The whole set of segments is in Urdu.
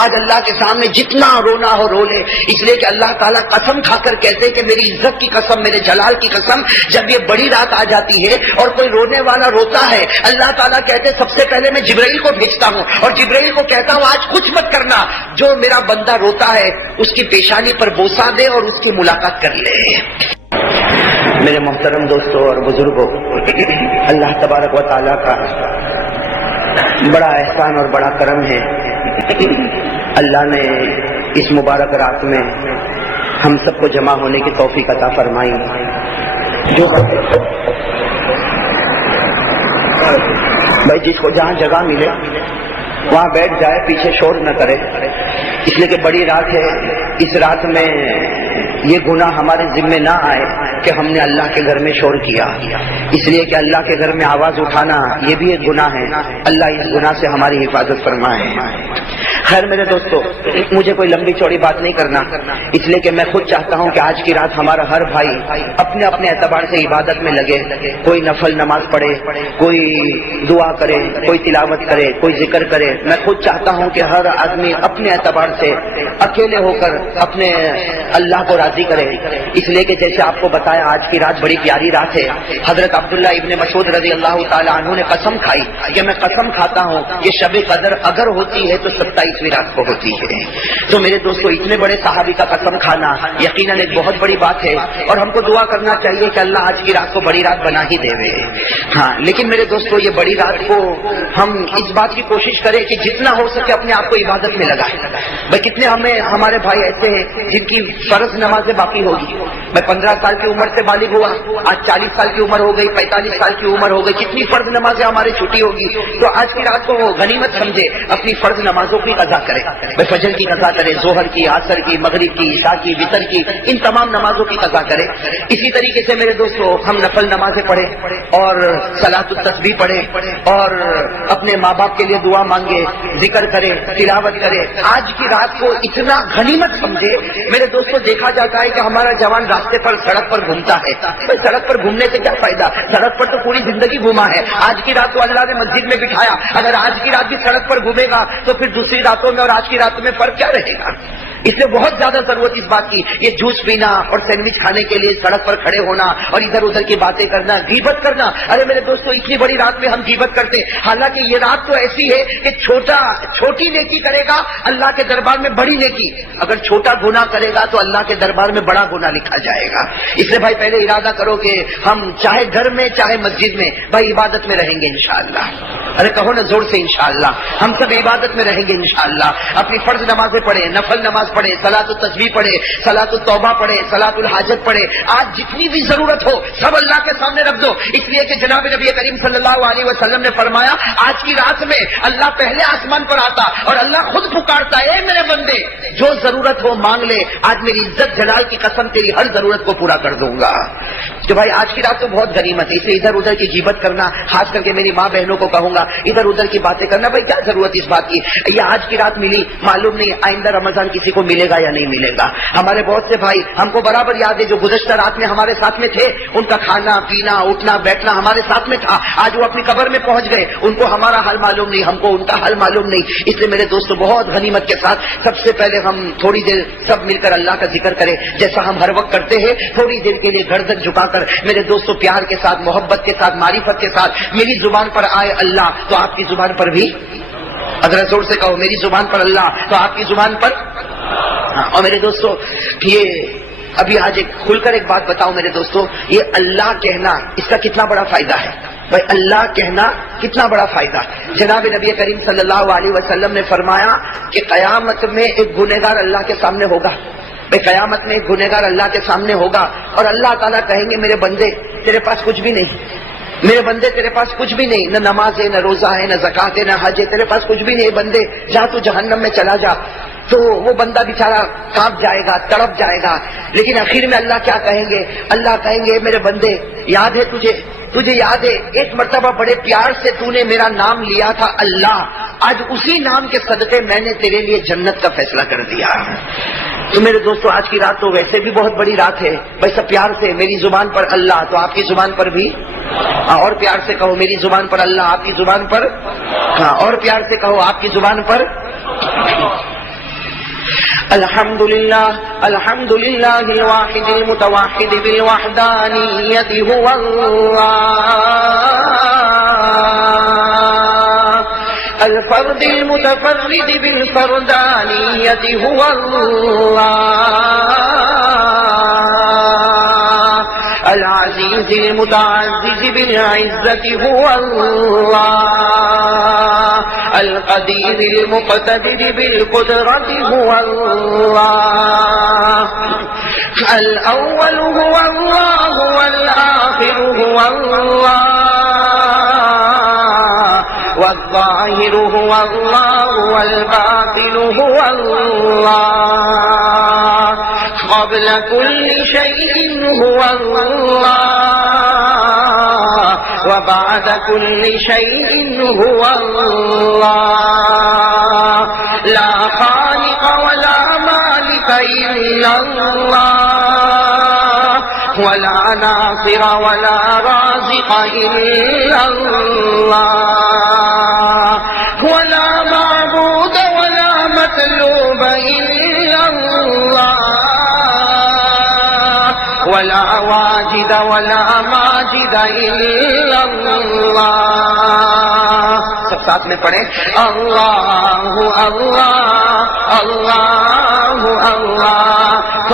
آج اللہ کے سامنے جتنا رونا ہو رو لے، اس لیے کہ اللہ تعالیٰ قسم کھا کر کہتے کہ میری عزت کی قسم، میرے جلال کی قسم، جب یہ بڑی رات آ جاتی ہے اور کوئی رونے والا روتا ہے، اللہ تعالیٰ کہتے سب سے پہلے میں جبرائیل کو بھیجتا ہوں اور جبرائیل کو کہتا ہوں آج کچھ مت کرنا، جو میرا بندہ روتا ہے اس کی پیشانی پر بوسہ دے اور اس کی ملاقات کر لے۔ میرے محترم دوستوں اور بزرگوں، اللہ تبارک و تعالیٰ کا بڑا احسان اور بڑا کرم ہے، اللہ نے اس مبارک رات میں ہم سب کو جمع ہونے کی توفیق عطا فرمائی۔ جو بھائی جس کو جہاں جگہ ملے وہاں بیٹھ جائے، پیچھے شور نہ کرے، اس لیے کہ بڑی رات ہے۔ اس رات میں یہ گناہ ہمارے ذمے نہ آئے کہ ہم نے اللہ کے گھر میں شور کیا، اس لیے کہ اللہ کے گھر میں آواز اٹھانا یہ بھی ایک گناہ ہے، اللہ اس گناہ سے ہماری حفاظت فرمائے۔ خیر میرے دوستو، مجھے کوئی لمبی چوڑی بات نہیں کرنا، اس لیے کہ میں خود چاہتا ہوں کہ آج کی رات ہمارا ہر بھائی اپنے اپنے اعتبار سے عبادت میں لگے، کوئی نفل نماز پڑھے، کوئی دعا کرے، کوئی تلاوت کرے، کوئی ذکر کرے۔ میں خود چاہتا ہوں کہ ہر آدمی اپنے اعتبار سے اکیلے ہو کر اپنے اللہ کو راضی کرے، اس لیے کہ جیسے آپ کو بتایا آج کی رات بڑی پیاری رات ہے۔ حضرت عبداللہ ابن مسعود رضی اللہ تعالی عنہ نے قسم کھائی کہ میں قسم کھاتا ہوں کہ شب قدر اگر ہوتی ہے تو 27ویں رات کو ہوتی ہے۔ تو میرے دوستو، اتنے بڑے صحابی کا قسم کھانا یقیناً ایک بہت بڑی بات ہے، اور ہم کو دعا کرنا چاہیے کہ اللہ آج کی رات کو بڑی رات بنا ہی دے۔ ہاں لیکن میرے دوستو، یہ بڑی رات کو ہم اس بات کی کوشش کریں کہ جتنا ہو سکے اپنے آپ کو عبادت میں لگائیں۔ بھائی کتنے ہمارے بھائی ایسے ہیں جن کی فرض نمازیں باقی ہوگی۔ میں 15 سال کی عمر سے بالغ ہوا، آج 40 سال کی عمر ہو گئی، 45 سال کی عمر ہو گئی، کتنی فرض نمازیں ہماری چھٹی ہوگی۔ تو آج کی رات کو وہ غنیمت سمجھے، اپنی فرض نمازوں کی قضا کرے، فجر کی قضا کرے، ظہر کی، عصر کی، مغرب کی، عشاء کی، وتر کی، ان تمام نمازوں کی قضا کرے۔ اسی طریقے سے میرے دوستو، ہم نفل نمازیں پڑھیں اور صلاۃ التسبیح پڑھیں اور اپنے ماں باپ کے لیے دعا مانگے، ذکر کرے، تلاوت کرے۔ آج کی رات کو اتنا غنیمت سمجھے۔ میرے دوستو، دیکھا جاتا ہے کہ ہمارا جوان راستے پر سڑک پر گھومتا ہے، سڑک پر گھومنے سے کیا فائدہ، سڑک پر تو پوری زندگی گھوما ہے۔ آج کی رات کو اللہ نے مسجد میں بٹھایا، اگر آج کی رات بھی سڑک پر گھومے گا تو پھر دوسری راتوں میں اور آج کی راتوں میں فرق کیا رہے گا۔ اس لیے بہت زیادہ ضرورت اس بات کی، یہ جوس پینا اور سینڈوچ کھانے کے لیے سڑک پر کھڑے ہونا اور ادھر ادھر کی باتیں کرنا، غیبت کرنا۔ ارے میرے دوستو، اتنی بڑی رات میں ہم غیبت کرتے، حالانکہ یہ رات تو ایسی ہے کہ چھوٹی نیکی کرے گا اللہ کے دربار میں بڑی نیکی، اگر چھوٹا گناہ کرے گا تو اللہ کے دربار میں بڑا گناہ لکھا جائے گا۔ اس لیے بھائی پہلے ارادہ کرو کہ ہم چاہے گھر میں چاہے مسجد میں بھائی عبادت میں رہیں گے انشاءاللہ۔ ارے کہو نا زور سے انشاءاللہ، ہم سب عبادت میں رہیں گے انشاءاللہ۔ اپنی فرض نمازیں پڑھیں، نفل نماز پڑھیں، صلاۃ التسبیح پڑھیں، صلاۃ التوبہ پڑھیں، صلاۃ الحاجت پڑھیں۔ آج جتنی بھی ضرورت ہو سب اللہ کے سامنے رکھ دو، اس لیے کہ جناب نبی کریم صلی اللہ علیہ وسلم نے فرمایا آج کی رات میں اللہ پہلے آسمان پر آتا اور اللہ خود پکارتا ہے، اے میرے بندے جو ضرورت ہو مانگ لے، آج میری عزت جلال کی قسم تیری ہر ضرورت کو پورا کر دوں گا۔ کہ بھائی آج کی رات تو بہت غنیمت ہے، اس لیے ادھر ادھر کی غیبت کرنا، خاص کر کے میری ماں بہنوں کو کہوں گا ادھر ادھر کی باتیں کرنا، بھائی کیا ضرورت اس بات کی، یہ آج کی رات ملی، معلوم نہیں آئندہ رمضان کسی کو ملے گا یا نہیں ملے گا۔ ہمارے بہت سے بھائی ہم کو برابر یاد ہے جو گزشتہ رات میں ہمارے ساتھ میں تھے، ان کا کھانا پینا اٹھنا بیٹھنا ہمارے ساتھ میں تھا، آج وہ اپنی قبر میں پہنچ گئے، ان کو ہمارا حال معلوم نہیں، ہم کو ان کا حال معلوم نہیں۔ اس لیے میرے دوستو، بہت غنیمت کے ساتھ سب سے پہلے ہم تھوڑی دیر سب مل کر اللہ کا ذکر کریں، جیسا ہم ہر وقت کرتے ہیں، تھوڑی دیر کے لیے گردن جھکا کر میرے دوستو پیار کے ساتھ، محبت کے ساتھ، معرفت کے ساتھ میری زبان پر آئے اللہ تو آپ کی زبان پر بھی، اگر زور سے کہو میری زبان پر اللہ تو آپ کی زبان پر۔ اور میرے دوستو، یہ ابھی آج کھل کر ایک بات بتاؤں میرے دوستو، یہ اللہ کہنا اس کا کتنا بڑا فائدہ ہے، بھائی اللہ کہنا کتنا بڑا فائدہ۔ جناب نبی کریم صلی اللہ علیہ وسلم نے فرمایا کہ قیامت میں ایک گنہگار اللہ کے سامنے ہوگا، بھائی قیامت میں ایک گنہگار اللہ کے سامنے ہوگا اور اللہ تعالیٰ کہیں گے میرے بندے تیرے پاس کچھ بھی نہیں، میرے بندے تیرے پاس کچھ بھی نہیں، نہ نماز ہے، نہ روزہ ہے، نہ زکات ہے، نہ حج ہے، تیرے پاس کچھ بھی نہیں، بندے جا تو جہنم میں چلا جا۔ تو وہ بندہ بیچارہ کانپ جائے گا، تڑپ جائے گا، لیکن آخر میں اللہ کیا کہیں گے، اللہ کہیں گے میرے بندے یاد ہے تجھے یاد ہے ایک مرتبہ بڑے پیار سے تو نے میرا نام لیا تھا اللہ، آج اسی نام کے صدقے میں نے تیرے لیے جنت کا فیصلہ کر دیا۔ تو میرے دوستو، آج کی رات تو ویسے بھی بہت بڑی رات ہے، بھائی سب پیار سے میری زبان پر اللہ تو آپ کی زبان پر بھی، اور پیار سے کہو میری زبان پر اللہ آپ کی زبان پر، اور پیار سے کہو آپ کی زبان پر۔ الحمد لله الواحد المتوحد بالوحدانية هو الله، الفرد المتفرد بالفردانية هو الله، العزيز المتعزز بالعزة هو الله، القدير المقتدر بالقدرة هو الله، الأول هو الله والآخر هو الله، والظاهر هو الله والباطن هو الله، قبل كل شيء هو الله، وبعد كل شيء هو الله، لا خالق ولا مالك إلا الله، ولا ناصر ولا رازق إلا الله، ولا معبود ولا مطلوب إلا الله، ولا واجد ولا ماجد إلا الله. سب ساتھ میں پڑھیں اللہ اللہ اللہ اللہ اللہ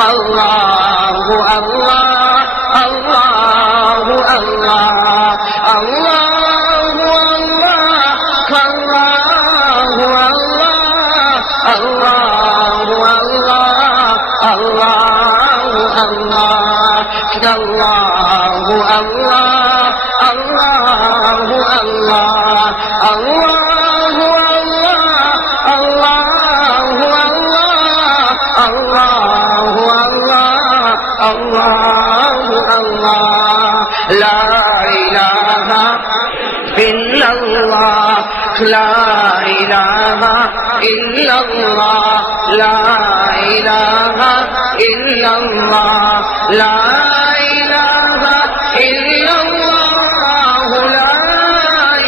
اللہ اللہ اللہ اللہ اللہ اللہ اللہ لا الہ الا اللہ لا الہ الا اللہ لا الہ الا اللہ لا الہ الا اللہ لا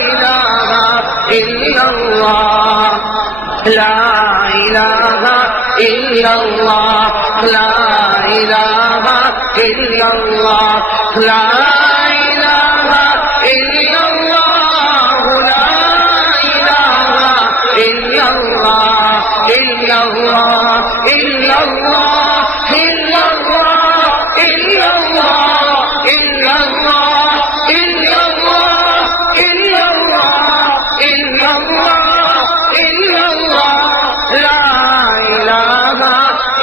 الہ الا اللہ لا الہ الا اللہ لا الہ الا اللہ لا الہ الا اللہ لا الہ الا اللہ الا اللہ الا اللہ الا اللہ الا اللہ الا اللہ الا اللہ الا اللہ الا اللہ الا اللہ لا الہ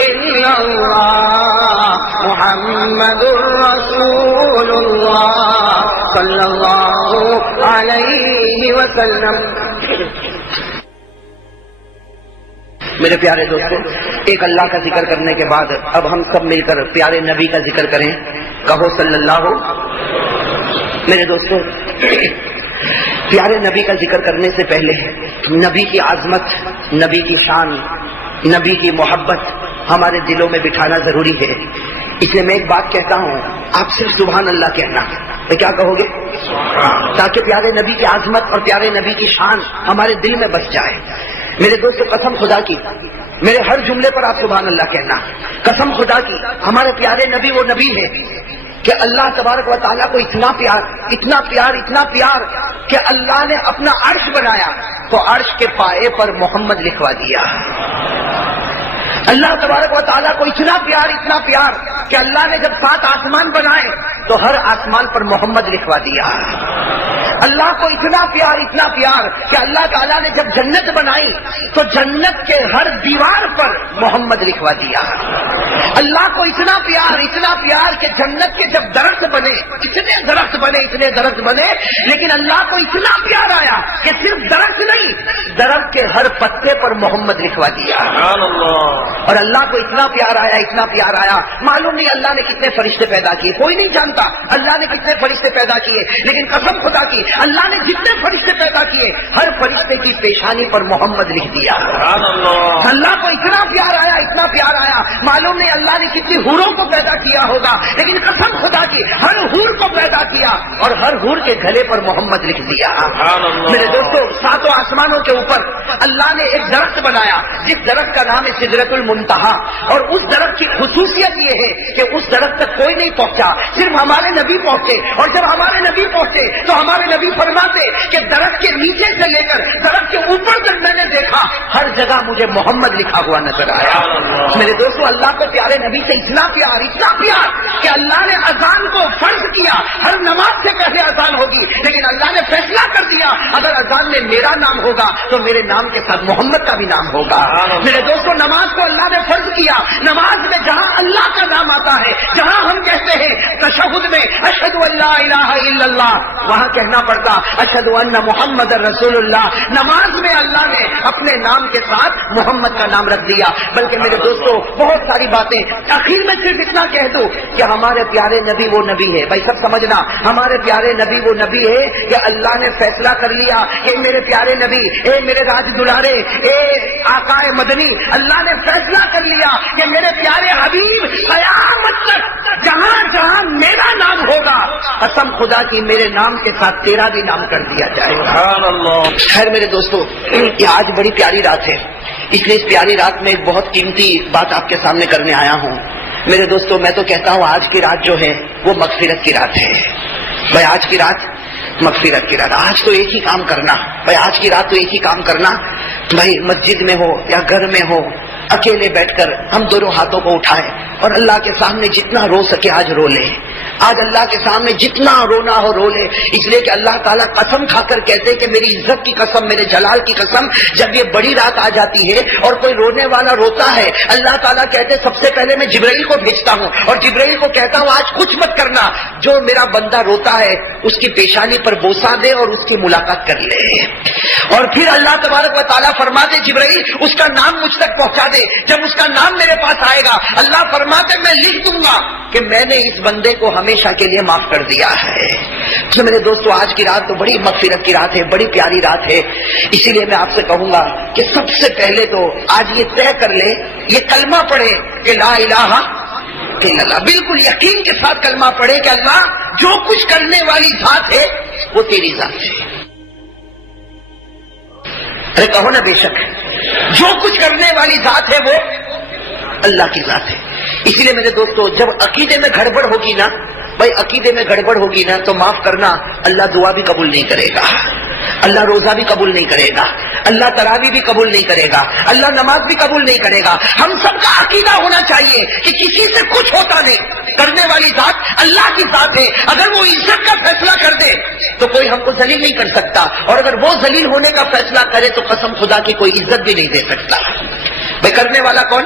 الا اللہ محمد رسول اللہ صلی اللہ علیہ وسلم. میرے پیارے دوستوں، ایک اللہ کا ذکر کرنے کے بعد اب ہم سب مل کر پیارے نبی کا ذکر کریں. کہو صلی اللہ. میرے دوستوں، پیارے نبی کا ذکر کرنے سے پہلے نبی کی عظمت، نبی کی شان، نبی کی محبت ہمارے دلوں میں بٹھانا ضروری ہے. اس لیے میں ایک بات کہتا ہوں، آپ صرف سبحان اللہ کہنا. کیا کہو گے؟ تاکہ پیارے نبی کی عظمت اور پیارے نبی کی شان ہمارے دل میں بس جائے. میرے دوست، قسم خدا کی، میرے ہر جملے پر آپ سبحان اللہ کہنا. قسم خدا کی، ہمارے پیارے نبی وہ نبی ہے کہ اللہ تبارک و تعالیٰ کو اتنا پیار اتنا پیار اتنا پیار کہ اللہ نے اپنا عرش بنایا تو عرش کے پائے پر محمد لکھوا دیا. اللہ تبارک و تعالیٰ کو اتنا پیار کہ اللہ نے جب 7 آسمان بنائے تو ہر آسمان پر محمد لکھوا دیا. اللہ کو اتنا پیار کہ اللہ تعالیٰ نے جب جنت بنائی تو جنت کے ہر دیوار پر محمد لکھوا دیا. اللہ کو اتنا پیار کہ جنت کے جب درخت بنے، اتنے درخت بنے لیکن اللہ کو اتنا پیار آیا کہ صرف درخت نہیں، درخت کے ہر پتے پر محمد لکھوا دیا. اور اللہ کو اتنا پیار آیا، معلوم نہیں اللہ نے کتنے فرشتے پیدا کیے، کوئی نہیں جانتا اللہ نے کتنے فرشتے پیدا کیے، لیکن قسم خدا کی اللہ نے جتنے فرشتے پیدا کیے ہر فرشتے کی پیشانی پر محمد لکھ دیا. اللہ کو اتنا پیار ایسا پیار آیا، معلوم نہیں اللہ نے کتنی حوروں کو پیدا کیا ہوگا، لیکن قسم خدا کی ہر حور کو پیدا کیا اور ہر حور کے گلے پر محمد لکھ دیا۔ میرے دوستو، ساتوں آسمانوں کے اوپر اللہ نے ایک درخت بنایا جس درخت کا نام ہے سدرۃ المنتہا، اور اس درخت کی خصوصیت یہ ہے کہ اس درخت تک کوئی نہیں پہنچا، صرف ہمارے نبی پہنچے، اور جب ہمارے نبی پہنچے تو ہمارے نبی فرماتے کہ درخت کے نیچے سے لے کر درخت کے اوپر تک میں نے دیکھا، ہر جگہ مجھے محمد لکھا ہوا نظر آیا۔ میرے دوستو، اللہ کو پیارے نبی سے اتنا پیار کہ اللہ نے اذان کو فرض کیا، ہر نماز سے پہلے اذان ہوگی، لیکن اللہ نے فیصلہ کر دیا اگر اذان میں میرا نام ہوگا تو میرے نام کے ساتھ محمد کا بھی نام ہوگا۔ میرے دوستو، نماز کو اللہ نے فرض کیا، نماز میں جہاں اللہ کا نام آتا ہے، جہاں ہم کہتے ہیں تشہد میں اشہد ان لا الہ الا اللہ، وہاں کہنا پڑتا اشہد ان محمد رسول اللہ۔ نماز میں اللہ نے اپنے نام کے ساتھ محمد کا نام رکھ دیا۔ بلکہ میرے دوستو، بہت ساری باتیں، آخر میں صرف اتنا کہہ دوں کہ ہمارے پیارے نبی وہ نبی ہے، بھائی سب سمجھنا، ہمارے پیارے نبی وہ نبی ہے کہ اللہ نے فیصلہ کر لیا کہ میرے پیارے نبی، اے میرے راج دلارے، اے آقا مدنی، اللہ نے فیصلہ کر لیا کہ میرے پیارے حبیب قیامت تک جہاں جہاں میرا نام ہوگا، قسم خدا کی میرے نام کے ساتھ تیرا بھی نام کر دیا جائے گا۔ خیر میرے دوستو، یہ آج بڑی پیاری رات ہے، اس لیے اس پیاری رات میں ایک بہت قیمتی بات آپ کے سامنے کرنے آیا ہوں۔ میرے دوستو، میں تو کہتا ہوں آج کی رات جو ہے وہ مغفرت کی رات ہے۔ بھائی آج کی رات مغفرت کی رات، آج تو ایک ہی کام کرنا، بھائی آج کی رات تو ایک ہی کام کرنا، بھائی مسجد میں ہو یا گھر میں ہو، اکیلے بیٹھ کر ہم دونوں ہاتھوں کو اٹھائیں اور اللہ کے سامنے جتنا رو سکے آج رو لیں۔ آج اللہ کے سامنے جتنا رونا ہو رو لے، اس لیے کہ اللہ تعالیٰ قسم کھا کر کہتے کہ میری عزت کی قسم، میرے جلال کی قسم، جب یہ بڑی رات آ جاتی ہے اور کوئی رونے والا روتا ہے، اللہ تعالیٰ کہتے سب سے پہلے میں جبرائیل کو بھیجتا ہوں اور جبرائیل کو کہتا ہوں آج کچھ مت کرنا، جو میرا بندہ روتا ہے اس کی پیشانی پر بوسہ دے اور اس کی ملاقات کر لے۔ اور پھر اللہ تبارک و تعالیٰ فرماتے جبرائیل اس کا نام مجھ تک پہنچا دے، جب اس کا نام میرے پاس آئے گا اللہ فرماتے میں لکھ دوں گا کہ میں نے اس بندے کو ہمیشہ کے لیے معاف کر دیا ہے۔ تو میرے دوستو، آج کی رات تو بڑی مغفرت کی رات ہے، بڑی پیاری رات ہے، اسی لیے میں آپ سے کہوں گا کہ سب سے پہلے تو آج یہ طے کر لے، یہ کلمہ پڑھے کہ لا الہ الا اللہ، بالکل یقین کے ساتھ کلمہ پڑھے کہ اللہ جو کچھ کرنے والی ذات ہے وہ تیری ذات ہے۔ ارے کہو نا، بے شک جو کچھ کرنے والی ذات ہے وہ اللہ کی ذات ہے۔ اسی لیے میرے دوستو، جب عقیدے میں گڑبڑ ہوگی نا، بھائی عقیدے میں گڑبڑ ہوگی نا تو معاف کرنا، اللہ دعا بھی قبول نہیں کرے گا، اللہ روزہ بھی قبول نہیں کرے گا، اللہ تراویح بھی قبول نہیں کرے گا، اللہ نماز بھی قبول نہیں کرے گا۔ ہم سب کا عقیدہ ہونا چاہیے کہ کسی سے کچھ ہوتا نہیں، کرنے والی ذات اللہ کی ذات ہے، اگر وہ عزت کا فیصلہ کر دے تو کوئی ہم کو ذلیل نہیں کر سکتا، اور اگر وہ ذلیل ہونے کا فیصلہ کرے تو قسم خدا کی کوئی عزت بھی نہیں دے سکتا۔ بھائی کرنے والا کون؟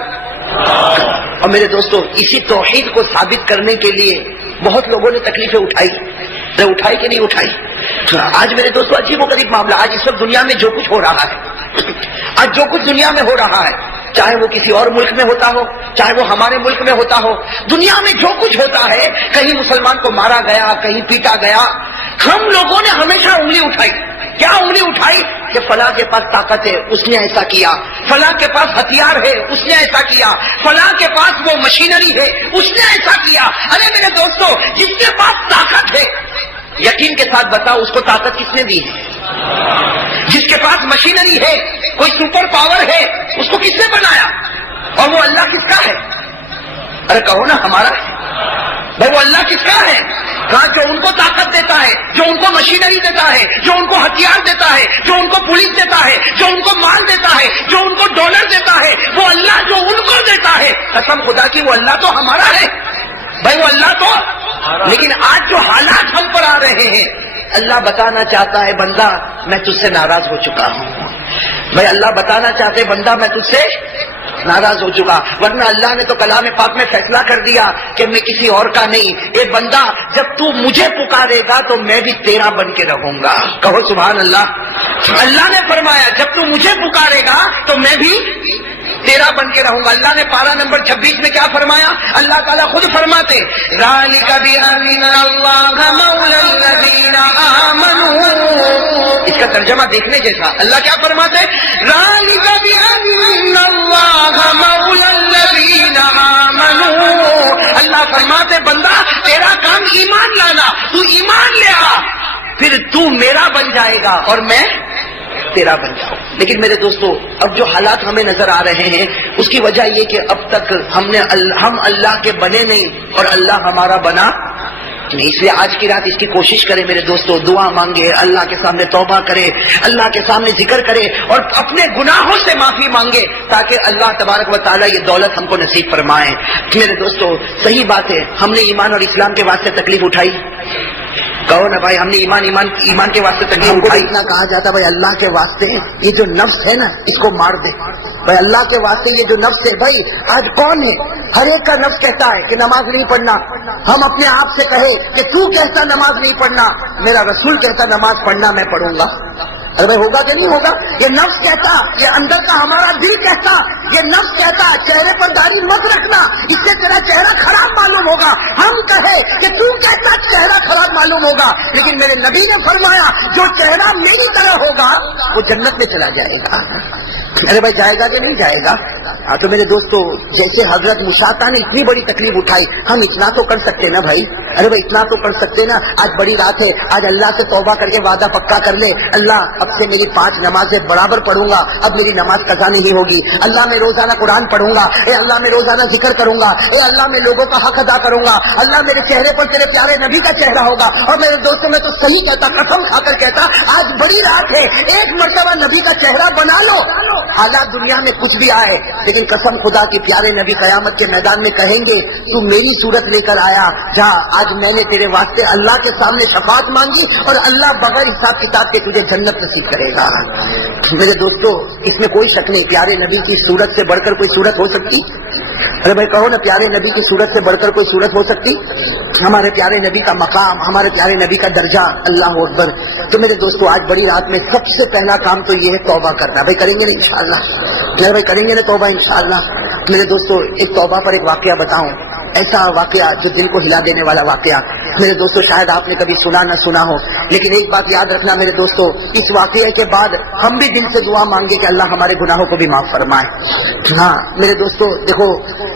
اور میرے دوستو، اسی توحید کو ثابت کرنے کے لیے بہت لوگوں نے تکلیفیں اٹھائی کہ نہیں اٹھائی؟ آج میرے دوستو عجیب و غریب معاملہ، آج اس وقت دنیا میں جو کچھ ہو رہا ہے، آج جو کچھ دنیا میں ہو رہا ہے، چاہے وہ کسی اور ملک میں ہوتا ہو، چاہے وہ ہمارے ملک میں ہوتا ہو، دنیا میں جو کچھ ہوتا ہے، کہیں مسلمان کو مارا گیا، کہیں پیٹا گیا، ہم لوگوں نے ہمیشہ انگلی اٹھائی۔ کیا انگلی اٹھائی؟ کہ فلاں کے پاس طاقت ہے اس نے ایسا کیا، فلاں کے پاس ہتھیار ہے اس نے ایسا کیا، فلاں کے پاس وہ مشینری ہے اس نے ایسا کیا۔ ارے میرے دوستو، جس کے پاس طاقت ہے یقین کے ساتھ بتاؤ اس کو طاقت کس نے دی ہے؟ جس کے پاس مشینری ہے، کوئی سپر پاور ہے، اس کو کس نے بنایا؟ اور وہ اللہ کس کا ہے؟ ارے کہو نا ہمارا ہے۔ بھائی وہ اللہ کس کا ہے؟ کہاں جو ان کو طاقت دیتا ہے، جو ان کو مشینری دیتا ہے، جو ان کو ہتھیار دیتا ہے، جو ان کو پولیس دیتا ہے، جو ان کو مال دیتا ہے، جو ان کو ڈالر دیتا ہے، وہ اللہ جو ان کو دیتا ہے، قسم خدا کی وہ اللہ تو ہمارا ہے۔ بھائی وہ اللہ تو، لیکن آج جو حالات ہم پر آ رہے ہیں، اللہ بتانا چاہتا ہے بندہ میں تجھ سے ناراض ہو چکا ہوں۔ بھائی اللہ بتانا چاہتے بندہ میں تجھ سے ناراض ہو چکا، ورنہ اللہ نے تو کلام پاک میں فیصلہ کر دیا کہ میں کسی اور کا نہیں۔ اے بندہ جب تو مجھے پکارے گا تو میں بھی تیرا بن کے رہوں گا، کہو سبحان اللہ۔ اللہ نے فرمایا جب تو مجھے پکارے گا تو میں بھی تیرا بن کے رہوں گا۔ اللہ نے پارہ نمبر 26 میں کیا فرمایا؟ اللہ تعالیٰ خود فرماتے ذَلِكَ بِأَنَّ اللَّهَ مَوْلَى الَّذِينَ آمَنُوا، اس کا ترجمہ دیکھنے جیسا۔ اللہ کیا فرماتے؟ ذَلِكَ بِأَنَّ اللَّهَ مَوْلَى الَّذِينَ پھر تو میرا بن جائے گا اور میں تیرا بن جاؤں. لیکن میرے دوستو اب جو حالات ہمیں نظر آ رہے ہیں اس کی وجہ یہ کہ اب تک ہم اللہ کے بنے نہیں اور اللہ ہمارا بنا نہیں. اس لیے آج کی رات اس کی کوشش کرے میرے دوستو, دعا مانگے, اللہ کے سامنے توبہ کرے, اللہ کے سامنے ذکر کرے اور اپنے گناہوں سے معافی مانگے تاکہ اللہ تبارک و تعالیٰ یہ دولت ہم کو نصیب فرمائے. میرے دوستو صحیح بات ہے, ہم نے ایمان اور اسلام کے واسطے تکلیف اٹھائی. کہو نا بھائی, ہم نے ایمان کے واسطے تکلیف اٹھائی. اتنا کہا جاتا بھائی اللہ کے واسطے یہ جو نفس ہے نا اس کو مار دے. بھائی اللہ کے واسطے یہ جو نفس ہے, بھائی آج کون ہے, ہر ایک کا نفس کہتا ہے کہ نماز نہیں پڑھنا. ہم اپنے آپ سے کہے کہ تو کہتا نماز نہیں پڑھنا, میرا رسول کہتا نماز پڑھنا میں پڑھوں گا. ارے بھائی ہوگا کہ نہیں ہوگا؟ یہ نفس کہتا, یہ اندر کا ہمارا دل کہتا, یہ نفس کہتا چہرے پر داڑھی مت رکھنا, اس سے تیرا چہرہ خراب معلوم ہوگا. ہم کہے کہ تو کہتا چہرہ خراب معلوم ہوگا, لیکن میرے نبی نے فرمایا جو چہرہ میری طرح ہوگا وہ جنت میں چلا جائے گا. ارے بھائی جائے گا کہ نہیں جائے گا؟ تو میرے دوستو جیسے حضرت موسیٰ نے اتنی بڑی تکلیف اٹھائی, ہم اتنا تو کر سکتے نا بھائی. ارے بھائی اتنا تو کر سکتے نا. آج بڑی رات ہے, آج اللہ سے توبہ کر کے وعدہ پکا کر لے, اللہ اب سے میری 5 نمازیں برابر پڑھوں گا, اب میری نماز قضا نہیں ہوگی. اللہ میں روزانہ قرآن پڑھوں گا, اے اللہ میں روزانہ ذکر کروں گا, اے اللہ میں لوگوں کا حق ادا کروں گا, اللہ میرے چہرے پر تیرے پیارے نبی کا چہرہ ہوگا. اور میرے دوستوں میں تو صحیح کہتا, قسم کھا کر کہتا, آج بڑی رات ہے, ایک مرتبہ نبی کا چہرہ بنا لو. حالات دنیا میں کچھ بھی آئے, لیکن قسم خدا کی پیارے نبی قیامت کے میدان میں کہیں گے تو میری صورت لے کر آیا, جہاں آج میں نے تیرے واسطے اللہ کے سامنے شفاعت مانگی اور اللہ بغیر حساب کتاب کے تجھے جنت نصیب کرے گا. میرے دوستو اس میں کوئی شک نہیں, پیارے نبی کی صورت سے بڑھ کر کوئی صورت ہو سکتی؟ ارے بھائی کہو نا, پیارے نبی کی صورت سے بڑھ کر کوئی صورت ہو سکتی؟ ہمارے پیارے نبی کا مقام, ہمارے پیارے نبی کا درجہ, اللہ اکبر. تو میرے دوستو آج بڑی رات میں سب سے پہلا کام تو یہ ہے توبہ کرنا. بھائی کریں گے نا انشاءاللہ؟ میرے بھائی کریں گے نا توبہ انشاءاللہ؟ میرے دوستو ایک توبہ پر ایک واقعہ بتاؤں, ایسا واقعہ جو دل کو ہلا دینے والا واقعہ. میرے دوستو شاید آپ نے کبھی سنا نہ سنا ہو, لیکن ایک بات یاد رکھنا میرے دوستو, اس واقعے کے بعد ہم بھی دل سے دعا مانگے کہ اللہ ہمارے گناہوں کو بھی معاف فرمائے. ہاں میرے دوستو دیکھو,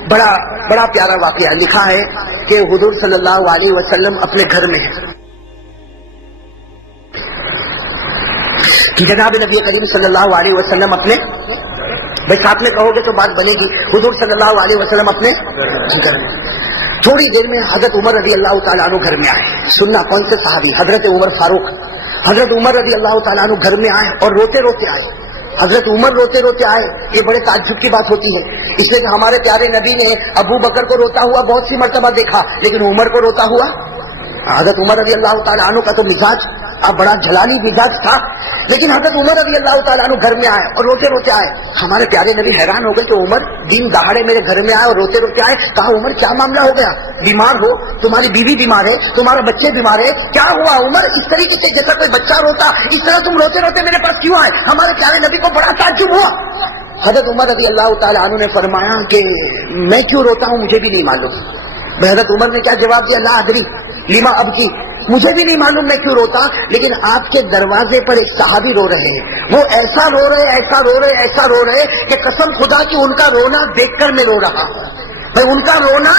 بڑا پیارا واقعہ لکھا ہے کہ حضور صلی اللہ علیہ وسلم اپنے گھر میں کہ جناب نبی کریم صلی اللہ علیہ وسلم اپنے, بھائی ساتھ میں کہو گے تو بات بنے گی, حضور صلی اللہ علیہ وسلم اپنے گھر میں. تھوڑی دیر میں حضرت عمر رضی اللہ تعالیٰ عنہ گھر میں آئے. سننا کون سے صحابی؟ حضرت عمر فاروق. حضرت عمر رضی اللہ تعالیٰ عنہ گھر میں آئے اور روتے روتے آئے. حضرت عمر روتے روتے آئے, یہ بڑے تعجب کی بات ہوتی ہے, اس لیے کہ ہمارے پیارے نبی نے ابو بکر کو روتا ہوا بہت سی مرتبہ دیکھا, لیکن عمر کو روتا ہوا. حضرت عمر رضی اللہ تعالیٰ عنہ کا تو مزاج بڑا جلالی مزاج تھا, لیکن حضرت عمر رضی اللہ تعالیٰ عنہ گھر میں آئے اور روتے روتے آئے. ہمارے پیارے نبی حیران ہو گئے کہ عمر دن دہاڑے میرے گھر میں آئے اور روتے روتے آئے. کہا عمر کیا معاملہ ہو گیا؟ بیمار ہو؟ تمہاری بیوی بیمار ہے, تمہارا بچے بیمار ہے, کیا ہوا عمر؟ اس طریقے سے جیسا کوئی بچہ روتا, اس طرح تم روتے روتے میرے پاس کیوں آئے؟ ہمارے پیارے نبی کو بڑا تعجب ہوا. حضرت عمر رضی اللہ تعالیٰ عنہ نے فرمایا کہ میں کیوں روتا ہوں مجھے بھی نہیں معلوم. حضرت عمر نے کیا جواب دیا؟ لا ادری لما اب کی, مجھے بھی نہیں معلوم میں کیوں روتا, لیکن آپ کے دروازے پر ایک صحابی رو رہے ہیں, وہ ایسا رو رہے ایسا رو رہے ایسا رو رہے کہ قسم خدا کی ان کا رونا دیکھ کر میں رو رہا ہوں. بھائی ان کا رونا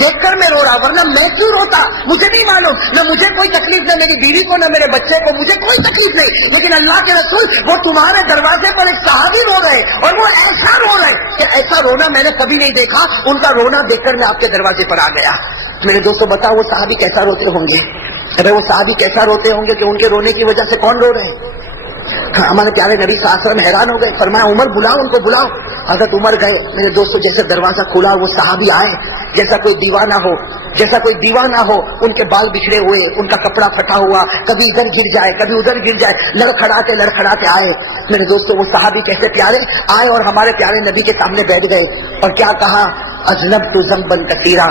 دیکھ کر میں رو رہا, ورنہ میں کیوں روتا مجھے نہیں معلوم. نہ مجھے کوئی تکلیف, نہ میری بیوی کو, نہ میرے بچے کو, مجھے کوئی تکلیف نہیں, لیکن اللہ کے رسول وہ تمہارے دروازے پر ایک صحابی رو رہے اور وہ ایسا رو رہے کہ ایسا رونا میں نے کبھی نہیں دیکھا. ان کا رونا دیکھ کر میں آپ کے دروازے پر آ گیا. میرے دوستوں بتاؤ وہ صحابی کیسا روتے ہوں گے؟ ارے وہ صحابی کیسا روتے ہوں گے کہ ان کے رونے کی وجہ سے کون رو رہے ہیں؟ ہمارے پیارے نبی صلی اللہ علیہ وسلم حیران ہو گئے, فرمایا عمر بلاؤ, ان کو بلاؤ. حضرت عمر گئے. میرے دوستوں جیسے دروازہ کھلا وہ صحابی آئے جیسا کوئی دیوانہ ہو, جیسا کوئی دیوانہ ہو. ان کے بال بچھڑے ہوئے, ان کا کپڑا پھٹا ہوا, کبھی ادھر گر جائے کبھی ادھر گر جائے, لڑکھڑاتے آئے. میرے دوستوں وہ صحابی کیسے پیارے آئے اور ہمارے پیارے نبی کے سامنے بیٹھ گئے اور کیا کہا؟ اذنبت ذنبا کثیرا,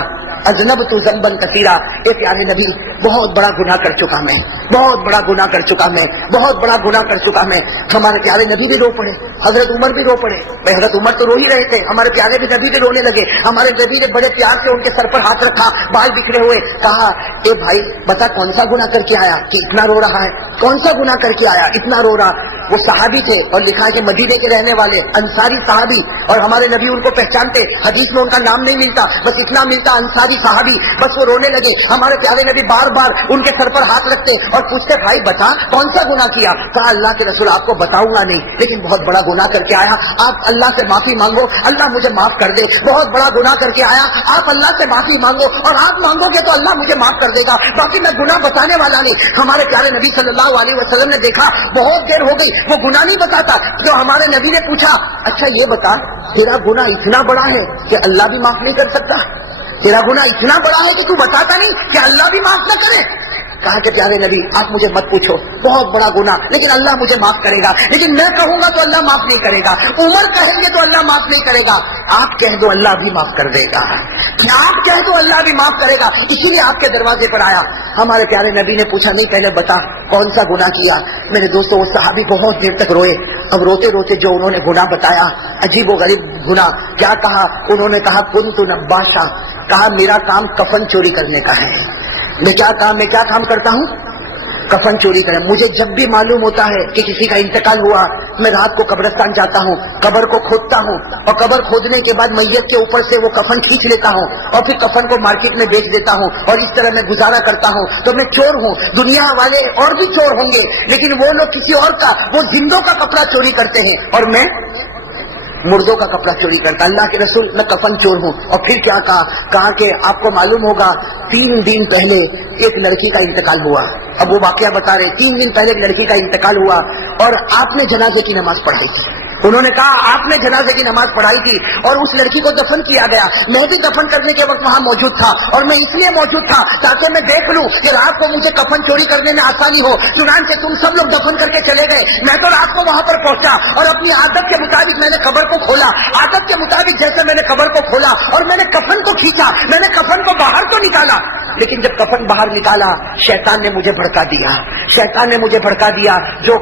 اذنبت ذنبا کثیرا. اے پیارے نبی بہت بڑا گناہ کر چکا میں, بہت بڑا گناہ کر چکا میں, بہت بڑا گناہ کر چکا میں. ہمارے پیارے نبی بھی رو پڑے, حضرت عمر بھی رو پڑے. حضرت عمر تو رو ہی رہے تھے, ہمارے پیارے بھی نبی بھی رونے لگے. ہمارے نبی نے بڑے پیار سے ان کے سر پر ہاتھ رکھا, بال بکھرے ہوئے, کہا اے بھائی بتا کون سا گناہ کر کے آیا کہ اتنا رو رہا ہے؟ کون سا گناہ کر کے آیا اتنا رو رہا؟ وہ صحابی تھے اور لکھا ہے کہ مدینے کے رہنے والے انصاری صحابی، اور ہمارے نبی ان کو پہچانتے، حدیث میں ان کا نام نہیں ملتا، بس اتنا ملتا انصاری صحابی. بس وہ رونے لگے. ہمارے پیارے نبی بار بار ان کے سر پر ہاتھ رکھتے اور پوچھتے بھائی بتا کون سا گناہ کیا؟ کہا اللہ کے رسول آپ کو بتاؤں گا نہیں، لیکن بہت بڑا گناہ کر کے آیا، آپ اللہ سے معافی مانگو، اللہ مجھے معاف کر دے. بہت بڑا گناہ کر کے آیا، آپ اللہ سے معافی مانگو، اور آپ مانگو گے تو اللہ مجھے معاف کر دے گا، باقی میں گناہ بتانے والا نہیں. ہمارے پیارے نبی صلی اللہ علیہ وسلم نے دیکھا بہت دیر ہو گئی وہ گناہ نہیں بتاتا. جو ہمارے نبی نے پوچھا اچھا یہ بتا تیرا گناہ اتنا بڑا ہے کہ اللہ بھی معاف نہیں کر سکتا؟ تیرا گناہ اتنا بڑا ہے کہ تو بتاتا نہیں کہ اللہ بھی معاف نہ کرے؟ کہا کہ پیارے نبی آپ مجھے مت پوچھو، بہت بڑا گناہ لیکن اللہ مجھے معاف کرے گا، لیکن میں کہوں گا تو اللہ معاف نہیں کرے گا، عمر کہیں گے تو اللہ معاف نہیں کرے گا، آپ کہہ دو اللہ بھی معاف کر دے گا، کیا آپ کہہ دو اللہ بھی معاف کرے گا. اسی لیے آپ کے دروازے پر آیا. ہمارے پیارے نبی نے پوچھا نہیں پہلے بتا کون سا گناہ کیا. میرے دوستوں وہ صحابی بہت دیر تک روئے. اب روتے روتے جو انہوں نے گناہ بتایا عجیب و غریب گناہ کیا کہا انہوں نے کہا کنت نباشا، کہا میرا کام کفن چوری کرنے کا ہے. میں کیا کام کرتا ہوں؟ کفن چوری کریں. مجھے جب بھی معلوم ہوتا ہے کہ کسی کا انتقال ہوا میں رات کو قبرستان جاتا ہوں، قبر کو کھودتا ہوں، اور قبر کھودنے کے بعد میت کے اوپر سے وہ کفن کھینچ لیتا ہوں اور پھر کفن کو مارکیٹ میں بیچ دیتا ہوں، اور اس طرح میں گزارا کرتا ہوں. تو میں چور ہوں. دنیا والے اور بھی چور ہوں گے لیکن وہ لوگ کسی اور کا، وہ زندوں کا کپڑا چوری کرتے ہیں اور میں مردوں کا کپڑا چوری کرتا. اللہ کے رسول میں کفن چور ہوں. اور پھر کیا کہا کہ آپ کو معلوم ہوگا 3 دن پہلے ایک لڑکی کا انتقال ہوا. اب وہ واقعہ بتا رہے 3 دن پہلے ایک لڑکی کا انتقال ہوا اور آپ نے جنازے کی نماز پڑھائی تھی. انہوں نے کہا آپ نے جنازے کی نماز پڑھائی تھی اور اس لڑکی کو دفن کیا گیا. میں بھی دفن کرنے کے وقت وہاں موجود تھا اور میں اس لیے موجود تھا تاکہ میں دیکھ لوں کہ رات کو مجھے کفن چوری کرنے میں آسانی ہو. چنانچہ تم سب لوگ دفن کر کے چلے گئے، میں تو رات کو وہاں پر پہنچا اور اپنی عادت کے مطابق میں نے قبر کو کھولا. عادت کے مطابق جیسے میں نے قبر کو کھولا اور میں نے کفن کو کھینچا، میں نے کفن کو باہر تو نکالا، لیکن جب کفن باہر نکالا شیطان نے مجھے بھڑکا دیا. شیطان نے مجھے بھڑکا دیا. جو